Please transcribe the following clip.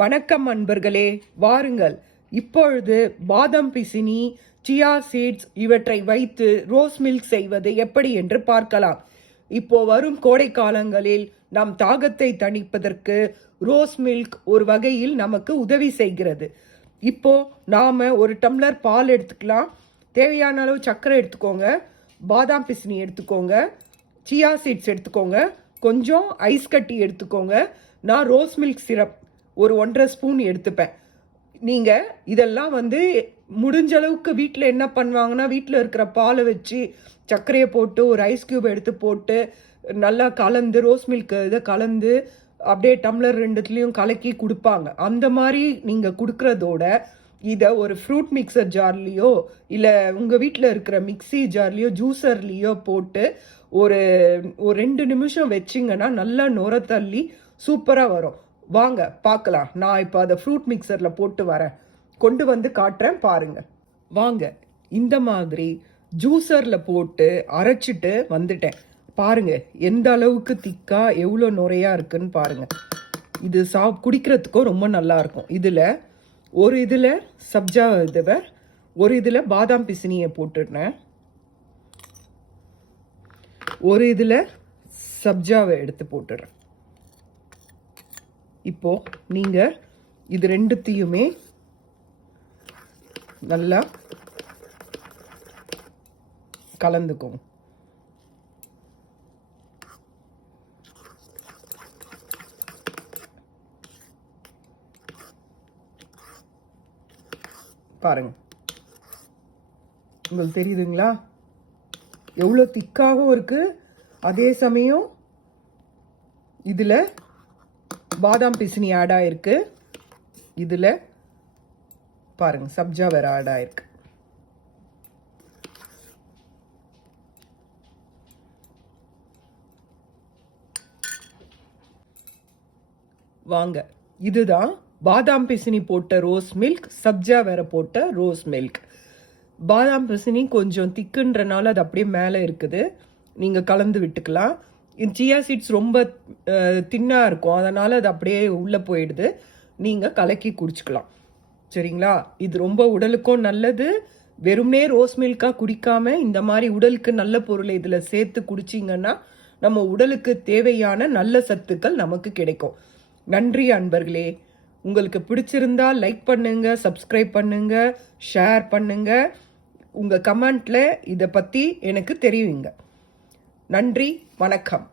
வணக்கம் அன்பர்களே, வாருங்கள் இப்பொழுது பாதாம் பிசினி, சியா சீட்ஸ் இவற்றை வைத்து ரோஸ் மில்க் செய்வது எப்படி என்று பார்க்கலாம். இப்போ வரும் கோடை காலங்களில் நம் தாகத்தை தணிப்பதற்கு ரோஸ் மில்க் ஒரு வகையில் நமக்கு உதவி செய்கிறது. இப்போ நாம ஒரு டம்ளர் பால் எடுத்துக்கலாம், தேவையான அளவு சர்க்கரை எடுத்துக்கோங்க, பாதாம் பிசினி எடுத்துக்கோங்க, சியா சீட்ஸ் எடுத்துக்கோங்க, கொஞ்சம் ஐஸ் கட்டி எடுத்துக்கோங்க. நான் ரோஸ் மில்க் சிரப் ஒரு 1.5 ஸ்பூன் எடுத்துப்பேன். நீங்கள் இதெல்லாம் முடிஞ்ச அளவுக்கு வீட்டில் என்ன பண்ணுவாங்கன்னா, வீட்டில் இருக்கிற பாலை வச்சு சர்க்கரையை போட்டு ஒரு ஐஸ் க்யூப் எடுத்து போட்டு நல்லா கலந்து ரோஸ் மில்க் இதை கலந்து அப்படியே டம்ளர் 2த்துலேயும் கலக்கி கொடுப்பாங்க. அந்த மாதிரி நீங்கள் கொடுக்குறதோட இதை ஒரு ஃப்ரூட் மிக்சர் ஜார்லேயோ இல்லை உங்கள் வீட்டில் இருக்கிற மிக்சி ஜார்லேயோ ஜூஸர்லேயோ போட்டு ஒரு 2 நிமிஷம் வச்சிங்கன்னா நல்லா நுர தள்ளி சூப்பராக வரும். வாங்க பார்க்கலாம். நான் இப்போ அதை ஃப்ரூட் மிக்சரில் போட்டு வரேன், கொண்டு வந்து காட்டுறேன் பாருங்க. வாங்க, இந்த மாதிரி ஜூஸரில் போட்டு அரைச்சிட்டு வந்துட்டேன். பாருங்க எந்த அளவுக்கு திக்கா எவ்வளோ நுரையா இருக்குன்னு பாருங்க. இது குடிக்கிறதுக்கும் ரொம்ப நல்லா இருக்கும். இதில் சப்ஜா இதுவை ஒரு இதில் பாதாம் பிசினியை போட்டுடுறேன், ஒரு இதில் சப்ஜாவை எடுத்து போட்டுடுறேன். இப்போ நீங்க இது ரெண்டுத்தையுமே நல்லா கலந்துக்கோங்க. பாருங்க, உங்களுக்கு தெரியுதுங்களா எவ்வளோ திக்காகவும் இருக்கு. அதே சமயம் இதுல பாதாம் பிசினி ஆட் ஆயிருக்கு, இதில் பாருங்க சப்ஜா வேற ஆட் ஆயிருக்கு. வாங்க, இதுதான் பாதாம் பிசினி போட்ட ரோஸ் மில்க், சப்ஜா வேற போட்ட ரோஸ் மில்க். பாதாம் பிசினி கொஞ்சம் திக்குன்றனால அது அப்படியே மேலே இருக்குது, நீங்கள் கலந்து விட்டுக்கலாம். சியா சீட்ஸ் ரொம்ப தின்னாக இருக்கும், அதனால் அது அப்படியே உள்ளே போயிடுது, நீங்கள் கலக்கி குடிச்சுக்கலாம். சரிங்களா? இது ரொம்ப உடலுக்கும் நல்லது. வெறும்னே ரோஸ் மில்காக குடிக்காம இந்த மாதிரி உடலுக்கு நல்ல பொருளை இதில் சேர்த்து குடிச்சிங்கன்னா நம்ம உடலுக்கு தேவையான நல்ல சத்துக்கள் நமக்கு கிடைக்கும். நன்றி அன்பர்களே. உங்களுக்கு பிடிச்சிருந்தா லைக் பண்ணுங்க, சப்ஸ்கிரைப் பண்ணுங்க, ஷேர் பண்ணுங்க, உங்கள் கமெண்ட்ல இதை பற்றி எனக்கு தெரிவிங்க. நன்றி, வணக்கம்.